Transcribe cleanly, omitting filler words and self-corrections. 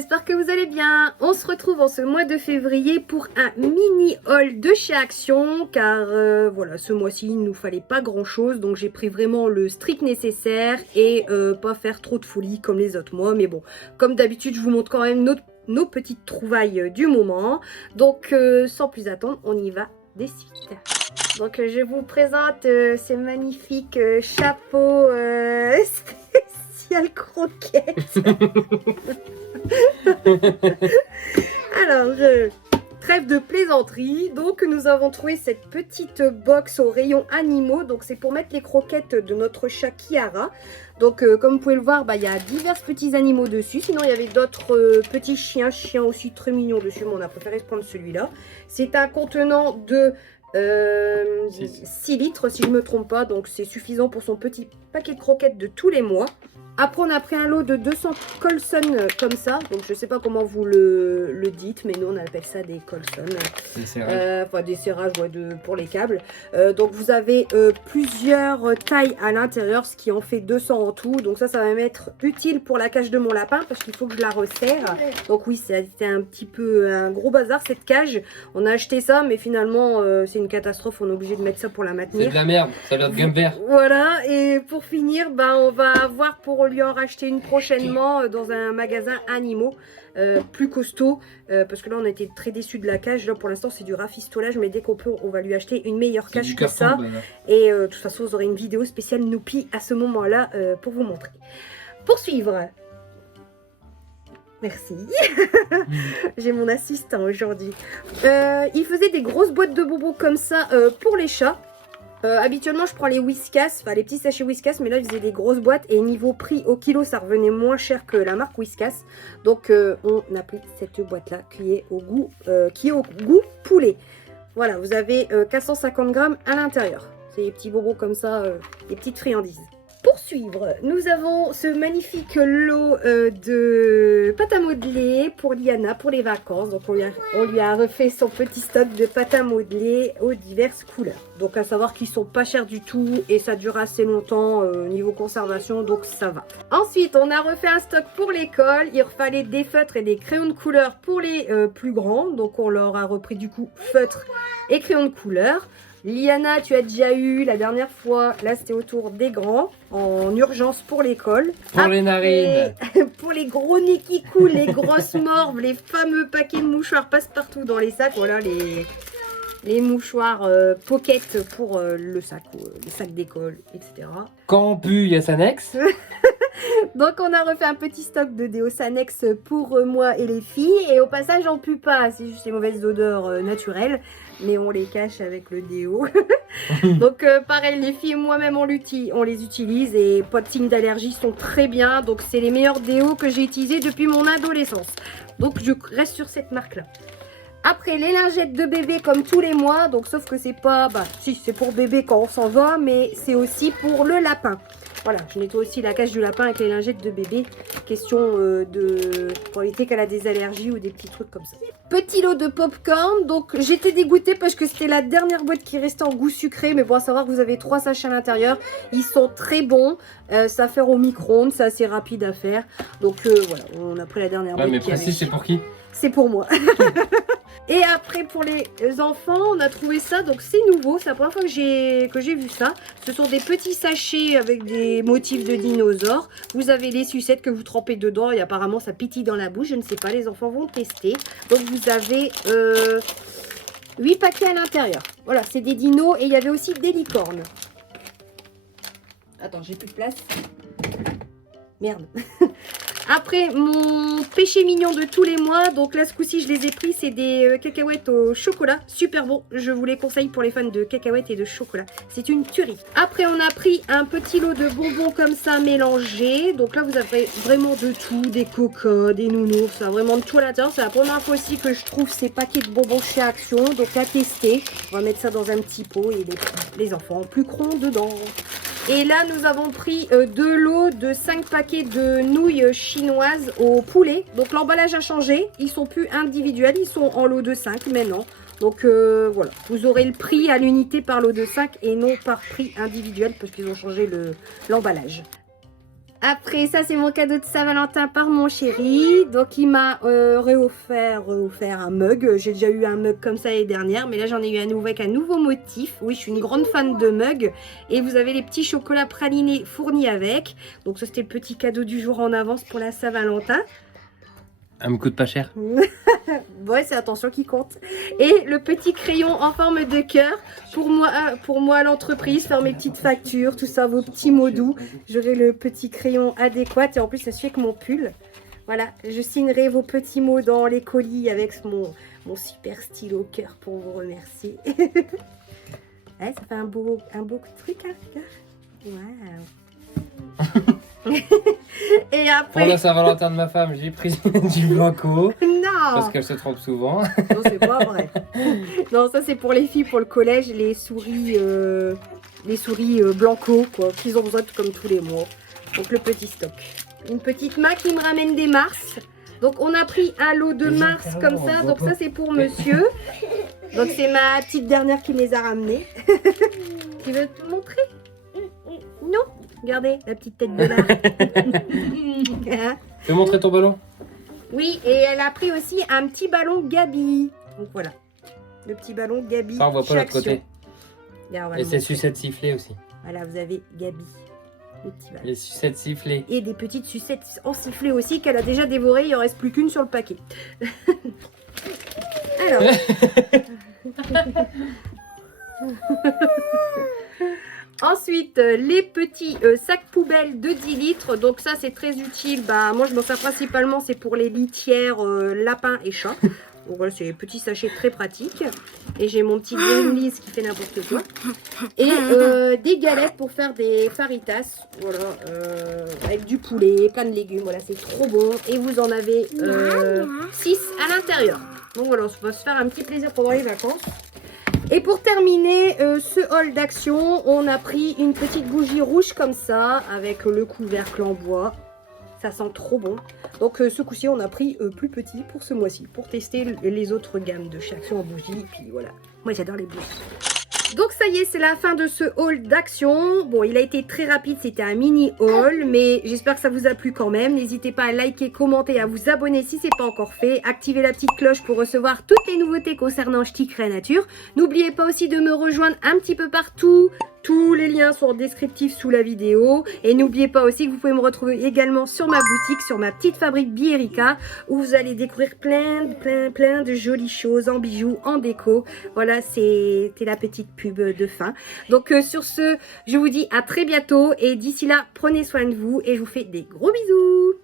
j'espère que vous allez bien. On se retrouve en ce mois de février pour un mini haul de chez Action, car voilà, ce mois-ci il ne nous fallait pas grand chose, donc j'ai pris vraiment le strict nécessaire et pas faire trop de folie comme les autres mois. Mais bon, comme d'habitude je vous montre quand même nos petites trouvailles du moment, donc sans plus attendre, on y va de suite. Donc je vous présente ces magnifiques chapeaux spécial croquettes. Alors, trêve de plaisanterie. Donc nous avons trouvé cette petite box au rayon animaux. Donc c'est pour mettre les croquettes de notre chat Kiara. Donc comme vous pouvez le voir, il y a divers petits animaux dessus. Sinon il y avait d'autres petits chiens aussi très mignons dessus. Mais on a préféré se prendre celui-là. C'est un contenant de 6 litres si je ne me trompe pas, donc c'est suffisant pour son petit paquet de croquettes de tous les mois. Après on a pris un lot de 200 Colson comme ça, donc je sais pas comment vous le dites, mais nous on appelle ça des Colson, des serrages, enfin des serrages pour les câbles. Donc vous avez plusieurs tailles à l'intérieur, ce qui en fait 200 en tout, donc ça va m'être utile pour la cage de mon lapin parce qu'il faut que je la resserre. Donc oui, c'était un petit peu un gros bazar cette cage, on a acheté ça mais finalement c'est une catastrophe, on est obligé de mettre ça pour la maintenir. C'est de la merde, ça vient de gamme vert. Voilà, et pour finir, on va avoir pour lui en racheter une prochainement dans un magasin animaux plus costaud, parce que là on a été très déçus de la cage. Là pour l'instant c'est du rafistolage, mais dès qu'on peut on va lui acheter une meilleure cage que ça. Et de toute façon vous aurez une vidéo spéciale Noupi à ce moment là pour vous montrer. Pour suivre, merci. J'ai mon assistant aujourd'hui. Il faisait des grosses boîtes de bonbons comme ça pour les chats. Habituellement je prends les Whiskas, enfin les petits sachets Whiskas, mais là ils faisaient des grosses boîtes et niveau prix au kilo ça revenait moins cher que la marque Whiskas. Donc on a pris cette boîte là qui est au goût poulet. Voilà, vous avez 450 grammes à l'intérieur. C'est des petits bonbons comme ça, des petites friandises. Pour suivre, nous avons ce magnifique lot de pâte à modeler pour Liana pour les vacances. Donc on lui a refait son petit stock de pâte à modeler aux diverses couleurs. Donc à savoir qu'ils sont pas chers du tout et ça dure assez longtemps niveau conservation, donc ça va. Ensuite on a refait un stock pour l'école. Il fallait des feutres et des crayons de couleur pour les plus grands. Donc on leur a repris du coup feutres et crayons de couleur. Liana, tu as déjà eu la dernière fois, là c'était au tour des grands, en urgence pour l'école. Pour les narines. Pour les gros nez qui coulent, les grosses morves, les fameux paquets de mouchoirs passe-partout dans les sacs. Voilà les mouchoirs pocket pour le sac d'école, etc. Quand on pue, il y a Sanex. Donc on a refait un petit stock de déo Sanex pour moi et les filles. Et au passage on pue pas, c'est juste les mauvaises odeurs naturelles. Mais on les cache avec le déo. Donc pareil, les filles et moi-même on les utilise. Et pas de signes d'allergie, sont très bien. Donc c'est les meilleurs déos que j'ai utilisés depuis mon adolescence. Donc je reste sur cette marque là. Après les lingettes de bébé comme tous les mois. Donc sauf que c'est pas, si c'est pour bébé quand on s'en va. Mais c'est aussi pour le lapin. Voilà, je nettoie aussi la cage du lapin avec les lingettes de bébé. Question pour éviter qu'elle a des allergies ou des petits trucs comme ça. Petit lot de popcorn. Donc j'étais dégoûtée parce que c'était la dernière boîte qui restait en goût sucré. Mais bon, à savoir que vous avez 3 sachets à l'intérieur. Ils sont très bons. Ça fait au micro-ondes, c'est assez rapide à faire. Donc voilà, on a pris la dernière boîte. Mais précis, c'est pour qui? C'est pour moi. Et après pour les enfants, on a trouvé ça, donc c'est nouveau, c'est la première fois que j'ai vu ça. Ce sont des petits sachets avec des motifs de dinosaures. Vous avez les sucettes que vous trempez dedans et apparemment ça pétille dans la bouche, je ne sais pas, les enfants vont tester. Donc vous avez 8 paquets à l'intérieur. Voilà, c'est des dinos et il y avait aussi des licornes. Attends, j'ai plus de place. Merde. Après, mon péché mignon de tous les mois, donc là ce coup-ci je les ai pris, c'est des cacahuètes au chocolat, super bon, je vous les conseille pour les fans de cacahuètes et de chocolat, c'est une tuerie. Après on a pris un petit lot de bonbons comme ça mélangés, donc là vous avez vraiment de tout, des cocas, des nounours, ça a vraiment de tout à l'intérieur. C'est la première fois aussi que je trouve ces paquets de bonbons chez Action, donc à tester. On va mettre ça dans un petit pot et les enfants pluqueront dedans. Et là, nous avons pris 2 lots de 5 paquets de nouilles chinoises au poulet. Donc l'emballage a changé. Ils sont plus individuels. Ils sont en lot de 5 maintenant. Donc voilà. Vous aurez le prix à l'unité par lot de 5 et non par prix individuel parce qu'ils ont changé l'emballage. Après, ça, c'est mon cadeau de Saint-Valentin par mon chéri. Donc, il m'a réoffert un mug. J'ai déjà eu un mug comme ça l'année dernière, mais là, j'en ai eu un nouveau avec un nouveau motif. Oui, je suis une grande fan de mugs. Et vous avez les petits chocolats pralinés fournis avec. Donc, ça, c'était le petit cadeau du jour en avance pour la Saint-Valentin. Elle me coûte pas cher. Ouais, c'est attention qui compte. Et le petit crayon en forme de cœur pour moi à l'entreprise, faire mes petites factures, tout ça, vos petits mots doux. J'aurai le petit crayon adéquat et en plus ça suit avec mon pull. Voilà, je signerai vos petits mots dans les colis avec mon super stylo cœur pour vous remercier. Ouais, ça fait un beau truc, hein, regarde. Waouh. Et après... Pour la Saint-Valentin de ma femme, j'ai pris du Blanco. Non. Parce qu'elle se trompe souvent. Non, c'est pas vrai. Non, ça c'est pour les filles, pour le collège, les souris Blanco, quoi, qu'ils ont besoin comme tous les mois. Donc le petit stock. Une petite main qui me ramène des Mars. Donc on a pris un lot de Mars comme ça. Donc ça c'est pour monsieur. Donc c'est ma petite dernière qui me les a ramenés. Tu veux te montrer? Non? Regardez la petite tête de là. Tu veux montrer ton ballon? Oui, et elle a pris aussi un petit ballon Gabi. Donc voilà, le petit ballon Gabi. Ça, on voit pas l'autre côté. Regarde, Et c'est sucettes sifflées aussi. Voilà, vous avez Gabi, le petit ballon. Les sucettes sifflées. Et des petites sucettes en sifflé aussi qu'elle a déjà dévorées. Il en reste plus qu'une sur le paquet. Alors. Ensuite, les petits sacs poubelles de 10 litres. Donc ça, c'est très utile. Bah, moi, je m'en sers principalement, c'est pour les litières, lapins et chats. Donc voilà, c'est des petits sachets très pratiques. Et j'ai mon petit Gremlins qui fait n'importe quoi. Et des galettes pour faire des faritas. Voilà, avec du poulet, plein de légumes. Voilà, c'est trop bon. Et vous en avez 6 à l'intérieur. Donc voilà, on va se faire un petit plaisir pendant les vacances. Et pour terminer ce haul d'action, on a pris une petite bougie rouge comme ça, avec le couvercle en bois. Ça sent trop bon. Donc ce coup-ci, on a pris plus petit pour ce mois-ci, pour tester les autres gammes de chez Action en bougie. Et puis voilà, moi j'adore les bougies. Donc ça y est, c'est la fin de ce haul d'action. Bon, il a été très rapide, c'était un mini haul, mais j'espère que ça vous a plu quand même. N'hésitez pas à liker, commenter et à vous abonner si ce n'est pas encore fait. Activez la petite cloche pour recevoir toutes les nouveautés concernant Ch'ti Créature. N'oubliez pas aussi de me rejoindre un petit peu partout. Tous les liens sont descriptifs sous la vidéo. Et n'oubliez pas aussi que vous pouvez me retrouver également sur ma boutique, sur ma petite fabrique Bierica, où vous allez découvrir plein de jolies choses en bijoux, en déco. Voilà, c'était la petite pub de fin. Donc sur ce, je vous dis à très bientôt. Et d'ici là, prenez soin de vous et je vous fais des gros bisous.